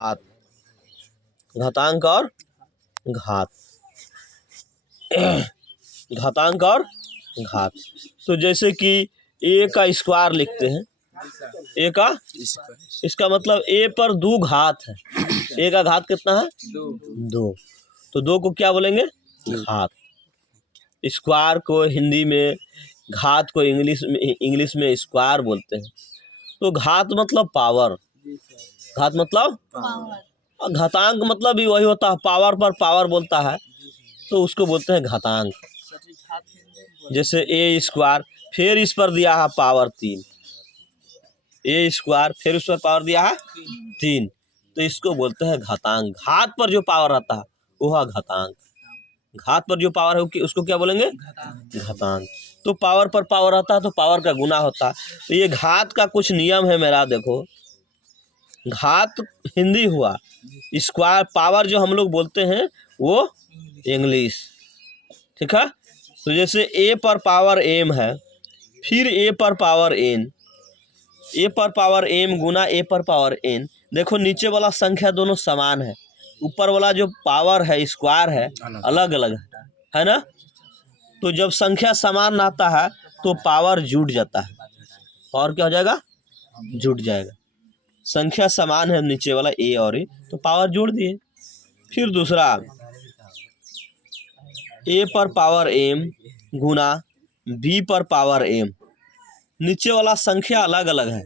घात, घातांक और घात, घातांक और घात। तो जैसे कि ए का स्क्वायर लिखते हैं, ए का, इसका मतलब ए पर 2 घात है। ए का घात कितना है? 2। तो 2 को क्या बोलेंगे? घात। स्क्वायर को हिंदी में, घात को इंग्लिश में स्क्वायर बोलते हैं। तो घात मतलब पावर, घात मतलब पावर, घातांक मतलब भी वही होता है, पावर पर पावर बोलता है, तो उसको बोलते हैं घातांक। जैसे ए स्क्वायर, फिर इस पर दिया है पावर 3, ए स्क्वायर फिर उस पर पावर दिया है 3, तो इसको बोलते हैं घातांक। घात पर जो पावर आता है वो है घातांक। घात पर जो पावर है उसको क्या बोलेंगे? घातांक। तो पावर पर पावर आता है तो पावर का गुना होता है। तो ये घात का कुछ नियम है मेरा, देखो। घात हिंदी हुआ, स्क्वायर पावर जो हम लोग बोलते हैं वो इंग्लिश, ठीक है। तो जैसे ए पर पावर एम है, फिर ए पर पावर एन, ए पर पावर एम गुना ए पर पावर एन। देखो नीचे वाला संख्या दोनों समान है, ऊपर वाला जो पावर है स्क्वायर है अलग अलग है ना। तो जब संख्या समान आता है तो पावर जुड़ जाता है। पावर क्या हो जाएगा? जुड़ जाएगा। संख्या समान है नीचे वाला ए और ए, तो पावर जोड़ दिए। फिर दूसरा, ए पर पावर एम गुना बी पर पावर एम। नीचे वाला संख्या अलग अलग है,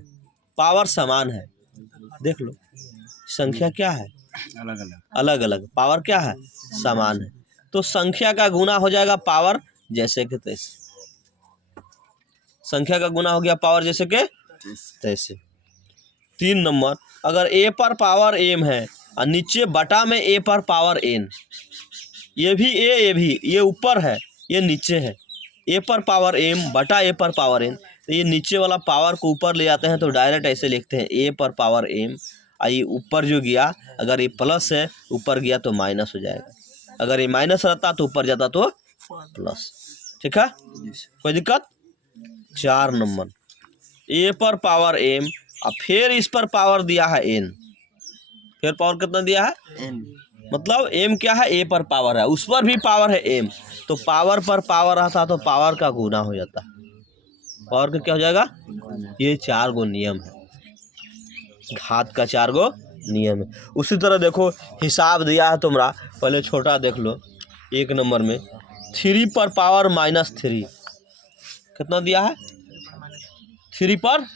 पावर समान है। देख लो, संख्या क्या है? अलग अलग, अलग अलग, पावर क्या है? समान है। तो संख्या का गुना हो जाएगा पावर जैसे के तैसे। संख्या का गुना हो गया पावर जैसे के तैसे। 3 नंबर, अगर ए पर पावर एम है और नीचे बटा में ए पर पावर एन, ये भी ए, ये भी, ये ऊपर है ये नीचे है, ए पर पावर एम बटा ए पर पावर एन। तो ये नीचे वाला पावर को ऊपर ले जाते हैं तो डायरेक्ट ऐसे लिखते हैं ए पर पावर एम, और ये ऊपर जो गया, अगर ये प्लस है ऊपर गया तो माइनस हो जाएगा, अगर ये माइनस रहता तो ऊपर जाता तो प्लस, ठीक है, कोई दिक्कत। 4 नंबर, ए पर पावर एम और फिर इस पर पावर दिया है एन, फिर पावर कितना दिया है? एन। मतलब एम क्या है? ए पर पावर है, उस पर भी पावर है एम, तो पावर पर पावर आता तो पावर का गुना हो जाता है। पावर का क्या हो जाएगा? ये 4 गो नियम है, घात का 4 गो नियम है। उसी तरह देखो हिसाब दिया है तुम्हारा, पहले छोटा देख लो। 1 नंबर में 3 पर पावर -3 कितना दिया है? 3 पर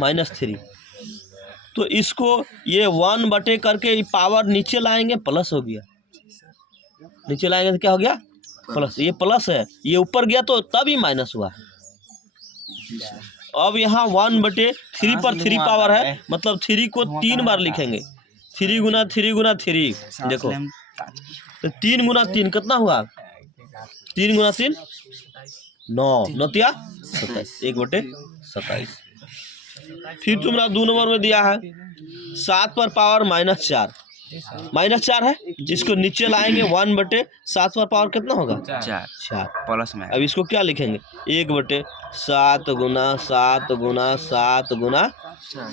-3। तो इसको ये 1 बटे करके पावर नीचे लाएंगे, प्लस हो गया। नीचे लाएंगे तो क्या हो गया? प्लस। ये प्लस है, ये ऊपर गया तो तभी माइनस हुआ। अब यहाँ 1 बटे 3 पर 3 पावर है, मतलब 3 को 3 बार लिखेंगे। 3 गुना 3 गुना 3, देखो तो 3 गुना 3 कितना हुआ? 3 गुना 3 9, 9 तिया 27, 1 बटे 27। फिर तुम्हारा 2 नंबर में दिया है 7 पर पावर -4, -4 है, जिसको नीचे लाएंगे 1 बटे 7 पर पावर कितना होगा? 4 प्लस में। अब इसको क्या लिखेंगे? 1 बटे 7 गुना 7 गुना 7 गुना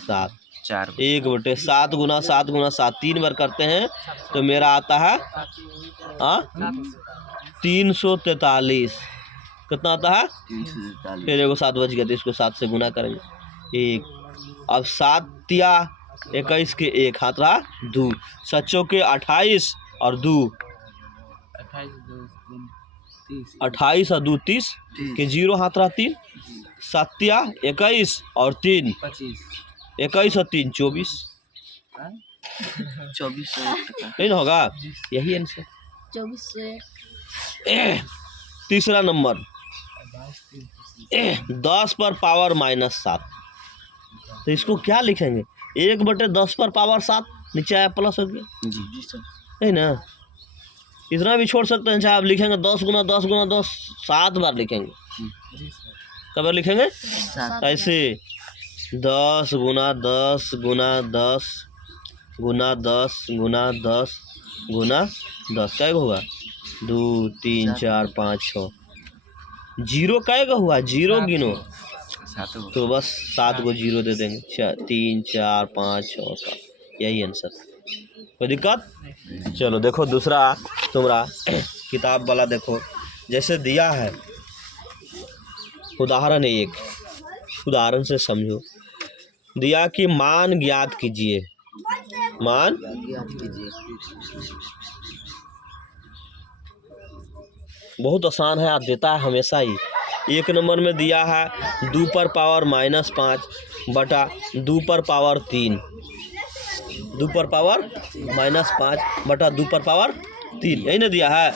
7, 1 बटे 7 गुना 7 गुना 7, 3 बार करते हैं तो मेरा आता है 343। कितना आता है? 343। फिर एगो 7 बच गया तो इसको 7 से गुना करेंगे, 1। अब 7 तिया 21 के 1 हाथ रहा 2, 7 के 28 और 2 28 और 2 30 के 0 हाथ रहा 3, 7 तिया 21 और 3 21 और 3 24 नहीं ना होगा? यही आंसर 24। तीसरा नंबर 10 पर पावर -7, तो इसको क्या लिखेंगे? 1 बटे 10 पर पावर 7, नीचे आया प्लस हो गया जी सर, है ना। इतना भी छोड़ सकते हैं, चाहे आप लिखेंगे 10 गुना 10 गुना 10 7 बार लिखेंगे। कब बार लिखेंगे? ऐसे 10 गुना 10 गुना 10 गुना 10 गुना 10 गुना 10 क्या होगा? 2 3 4 5 6, 0 क्या हुआ? 0 गिनो तो बस 7 को 0 दे देंगे। 3 4 5 6 7, यही आंसर। कोई दिक्कत? चलो देखो दूसरा तुम्हारा किताब वाला देखो, जैसे दिया है उदाहरण एक, उदाहरण से समझो। दिया कि मान ज्ञात कीजिए, मान बहुत आसान है, आप देता है हमेशा ही। एक नंबर में दिया है 2 पर पावर -5 बटा 2 पर पावर 3, 2 पर पावर -5 बटा 2 पर पावर 3, यही ना दिया है।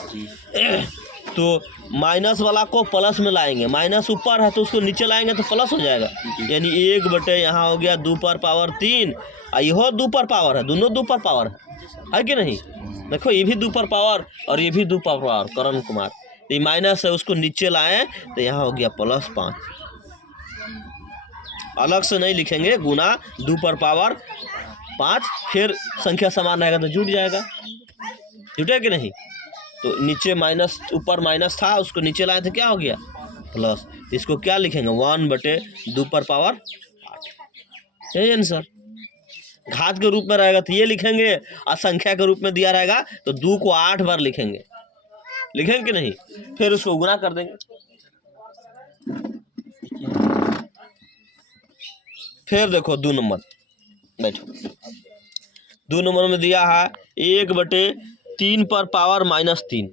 तो माइनस वाला को प्लस में लाएंगे, माइनस ऊपर है तो उसको नीचे लाएंगे तो प्लस हो जाएगा, यानी 1 बटे यहाँ हो गया 2 पर पावर 3, और यह 2 पर पावर है, दोनों 2 पर पावर है कि नहीं? देखो ये भी 2 पर पावर और ये भी 2 पर पावर, करण कुमार, ये माइनस है उसको नीचे लाएं तो यहाँ हो गया +5। अलग से नहीं लिखेंगे, गुना 2 पर पावर 5, फिर संख्या समान रहेगा तो जुट जाएगा, जुटे कि नहीं? तो नीचे माइनस, ऊपर माइनस था उसको नीचे लाए तो क्या हो गया प्लस, इसको क्या लिखेंगे 1 बटे 2 पर पावर 8, यही आंसर। घात के रूप में रहेगा तो ये लिखेंगे, और संख्या के रूप में दिया रहेगा तो 2 को 8 बार लिखेंगे, लिखेंगे कि नहीं? फिर उसको गुना कर देंगे। फिर देखो 2 नंबर, बैठो। 2 नंबर में दिया है 1 बटे 3 पर पावर -3,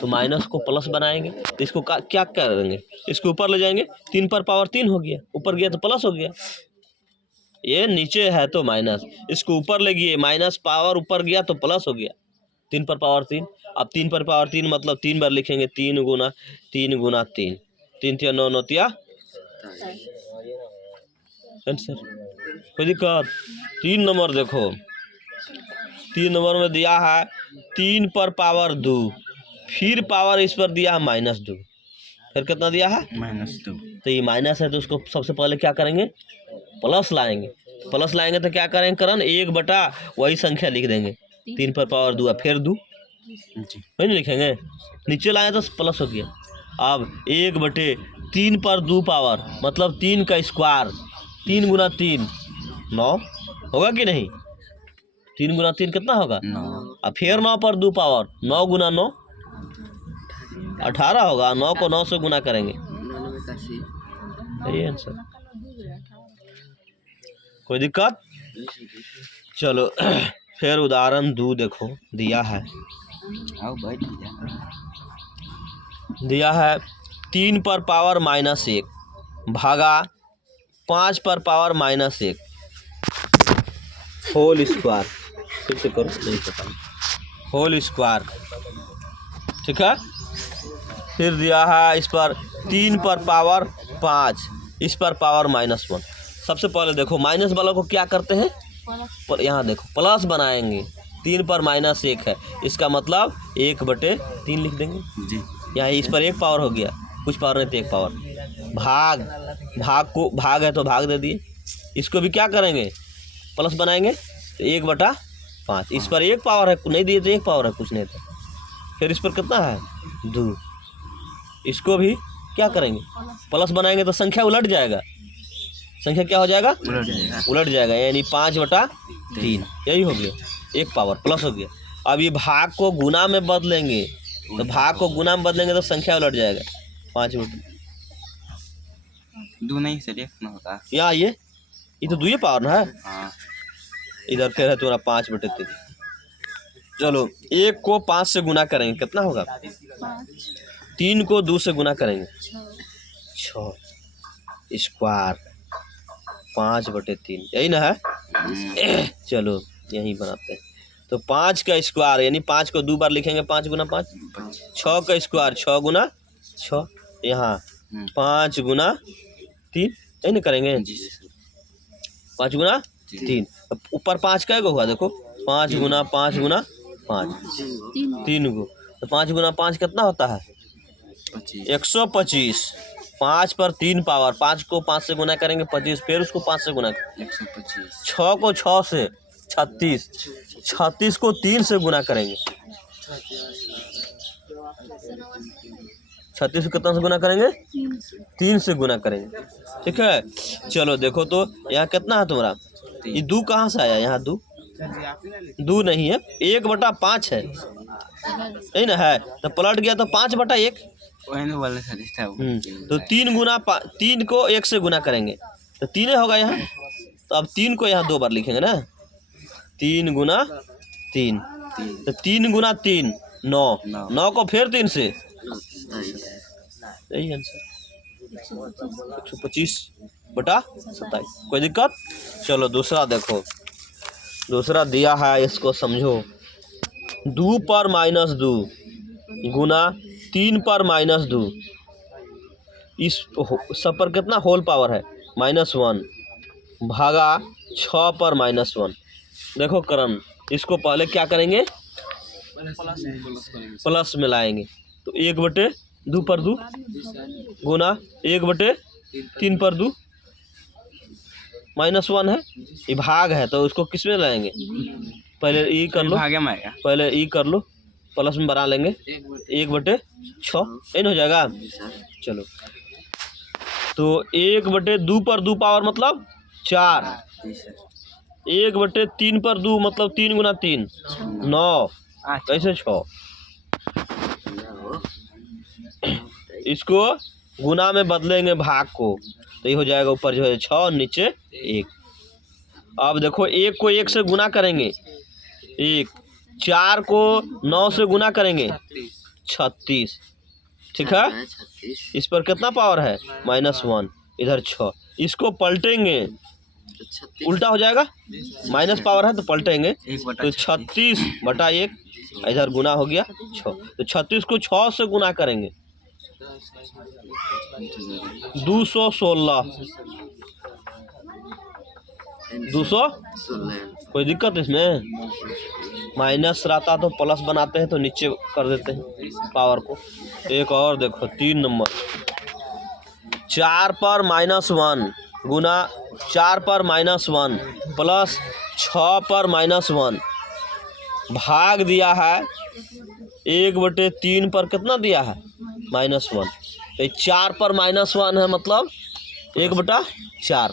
तो माइनस को प्लस बनाएंगे तो इसको क्या कर देंगे, इसको ऊपर ले जाएंगे, 3 पर पावर 3 हो गया, ऊपर गया तो प्लस हो गया, ये नीचे है तो माइनस, इसको ऊपर ले गए, माइनस पावर ऊपर गया तो प्लस हो गया, 3 पर पावर 3। अब 3 पर पावर 3 मतलब 3 बार लिखेंगे, 3 गुना 3 गुना 3, 3 × 9 = 9 आंसर। कोई दिक्कत? 3 नंबर देखो, 3 नंबर में दिया है 3 पर पावर 2, फिर पावर इस पर दिया है -2, फिर कितना दिया है -2, तो ये माइनस है तो उसको सबसे पहले क्या करेंगे प्लस लाएंगे, प्लस लाएंगे तो क्या करेंगे करण 1 बटा वही संख्या लिख देंगे, 3 पर पावर 2 फिर 2 वही नहीं लिखेंगे, नीचे लाए तो प्लस हो गया। अब 1 बटे 3 पर 2 पावर मतलब 3 का स्क्वायर, 3 गुना 3 9 होगा कि नहीं? 3 गुना 3 कितना होगा 9, अब फिर 9 पर 2 पावर 9 गुना 9 18 होगा, 9 को 9 से गुना करेंगे, यही आंसर। कोई दिक्कत? चलो फिर उदाहरण 2 देखो, दिया है, दिया है 3 पर पावर -1 भागा 5 पर पावर -1 होल स्क्वायर, फिर से करो, नहीं पता, होल स्क्वायर, ठीक है। फिर दिया है इस पर 3 पर पावर 5, इस पर पावर -1। सबसे पहले देखो माइनस वाला को क्या करते हैं, यहाँ देखो प्लस बनाएंगे, 3 पर -1 है, इसका मतलब 1 बटे 3 लिख देंगे जी, यहाँ इस पर 1 पावर हो गया, कुछ पावर नहीं तो 1 पावर, भाग, भाग को भाग है तो भाग दे दिए, इसको भी क्या करेंगे प्लस बनाएंगे तो 1 बटा 5, इस पर 1 पावर है, नहीं दिए तो 1 पावर है, कुछ नहीं था, फिर इस पर कितना है 2, इसको भी क्या करेंगे प्लस बनाएंगे तो संख्या उलट जाएगा, संख्या क्या हो जाएगा उलट जाएगा, यानी 5 बटा 3, यही हो गया, 1 पावर प्लस हो गया। अब ये भाग को गुना में बदलेंगे, तो भाग को गुना में बदलेंगे तो संख्या उलट जाएगा, 5 बटा 2 नहीं सर 1 ना होता, यहाँ ये तो 2 पावर ना है, इधर कह रहे तुम्हारा 5 बटे 3। चलो 1 को 5 से गुना करेंगे कितना होगा 3 को 2 से गुना करेंगे 6 स्क्वायर 5 बटे 3, यही ना है। चलो यही बनाते हैं, तो 5 का स्क्वायर यानी 5 को 2 बार लिखेंगे, 5 गुना 5, 6 का स्क्वायर 6 गुना 6, यहाँ 5 गुना 3, यही ना करेंगे 5 गुना 3, ऊपर 5 का हुआ देखो 5 गुना 5 गुना 5 3 को, तो 5 गुना 5 कितना होता है 125, 5 पर 3 पावर, 5 को 5 से गुना करेंगे 25, फिर उसको 5 से गुना 125, 6 को 6 से 36, 36 को 3 से गुना करेंगे, 36 को कितना से गुना करेंगे 3 से गुना करेंगे, ठीक है। चलो देखो तो यहाँ कितना है तुम्हारा, ये 2 कहाँ से आया, यहाँ 2 दो नहीं है, 1/5 है, यही ना है, तो पलट गया तो 5/1। वही ना बोले सर इसका। तो 3 को 1 से गुना करेंगे तो 3 होगा यहाँ। तो अब 3 को यहाँ 2 बार लिखेंगे ना, 3 गुना 3, तो 3 गुना 3 9, 9 को फिर 3 से, यही आंसर 125/27। कोई दिक्कत? चलो दूसरा देखो, दूसरा दिया है, इसको समझो। 2 पर -2 गुना 3 पर -2, इस सब पर कितना होल पावर है -1 भागा 6 पर -1। देखो क्रम, इसको पहले क्या करेंगे, प्लस में लाएंगे, तो 1/2 पर 2 गुना 1/3 पर 2 -1 है, ये भाग है तो उसको किस में लाएंगे, पहले ई कर लो, भागे में आएगा। पहले ई कर लो, प्लस में बना लेंगे 1/6, इन हो जाएगा। चलो तो 1/2 पर 2 पावर मतलब 4, 1/3 पर 2 मतलब 3 गुना 3 9, कैसे 6। इसको गुना में बदलेंगे भाग को, तो ये हो जाएगा ऊपर जो है 6 नीचे 1। अब देखो 1 को 1 से गुना करेंगे 1, 4 को 9 से गुना करेंगे 36, ठीक है। इस पर कितना पावर है -1, इधर 6, इसको पलटेंगे उल्टा हो जाएगा, माइनस पावर है तो पलटेंगे, तो 36/1, इधर गुना हो गया 6, तो 36 को 6 से गुना करेंगे 216। 216, कोई दिक्कत इसमें? माइनस रहता तो प्लस बनाते हैं, तो नीचे कर देते हैं पावर को। एक और देखो 3 नंबर, 4 पर -1 गुना 4 पर -1 प्लस 6 पर -1 भाग दिया है 1/3 पर कितना दिया है -1, तो 4 पर -1 है मतलब 1/4,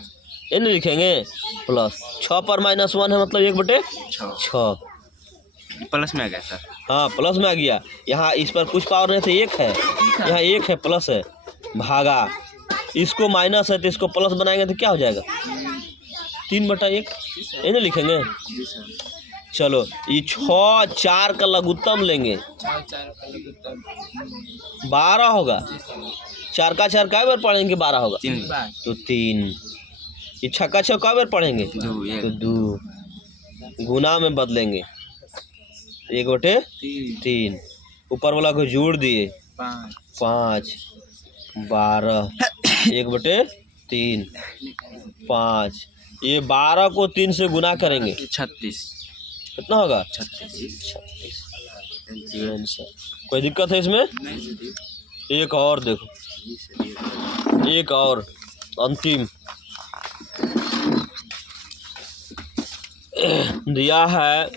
ये नहीं लिखेंगे, प्लस 6 पर -1 है मतलब 1/6, प्लस में आ गया सर। हाँ प्लस में आ गया। यहाँ इस पर कुछ पावर नहीं थे, 1 है, यहाँ 1 है, प्लस है, भागा इसको माइनस है तो इसको प्लस बनाएंगे तो क्या हो जाएगा 3/1, ये नहीं लिखेंगे। चलो ये 6 4 का लघुत्तम लेंगे, 12 होगा, 4 का 4 कै बार पढ़ेंगे 12 होगा, तो 3, ये 6 का 6 कै बार पढ़ेंगे तो 2, गुना में बदलेंगे 1/3, ऊपर वाला को जोड़ दिए 5, 12, 1/3 5, ये 12 को 3 से गुना करेंगे 36, कितना होगा 36। कोई दिक्कत है इसमें? एक और देखो, एक और अंतिम दिया है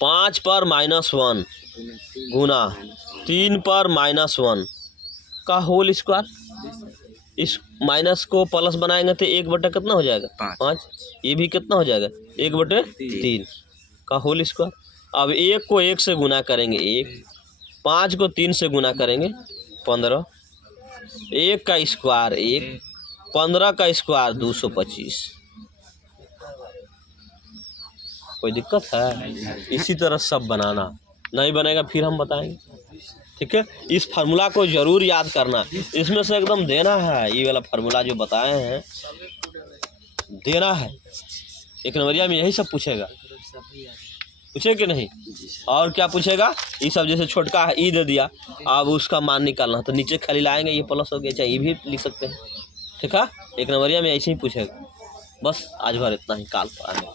5 पर -1 गुना 3 पर -1 का होल स्क्वायर। इस माइनस को प्लस बनाएंगे तो 1/, कितना हो जाएगा 5, ये भी कितना हो जाएगा 1/3 का होल स्क्वायर। अब 1 को 1 से गुना करेंगे 1, 5 को 3 से गुना करेंगे 15, 1 का स्क्वायर 1, 15 का स्क्वायर 225। कोई दिक्कत है? इसी तरह सब बनाना, नहीं बनेगा फिर हम बताएंगे, ठीक है। इस फार्मूला को ज़रूर याद करना, इसमें से एकदम देना है, ये वाला फार्मूला जो बताए हैं देना है। 1 नंबरिया में यही सब पूछेगा, पूछे कि नहीं? और क्या पूछेगा? ये सब जैसे छोटका है ई दे दिया, अब उसका मान निकालना, तो नीचे खाली लाएंगे, ये प्लस हो गया, चाहे ये भी लिख सकते हैं, ठीक है। 1 नंबरिया में ऐसे ही पूछेगा। बस आज भर इतना ही, काल पर आने।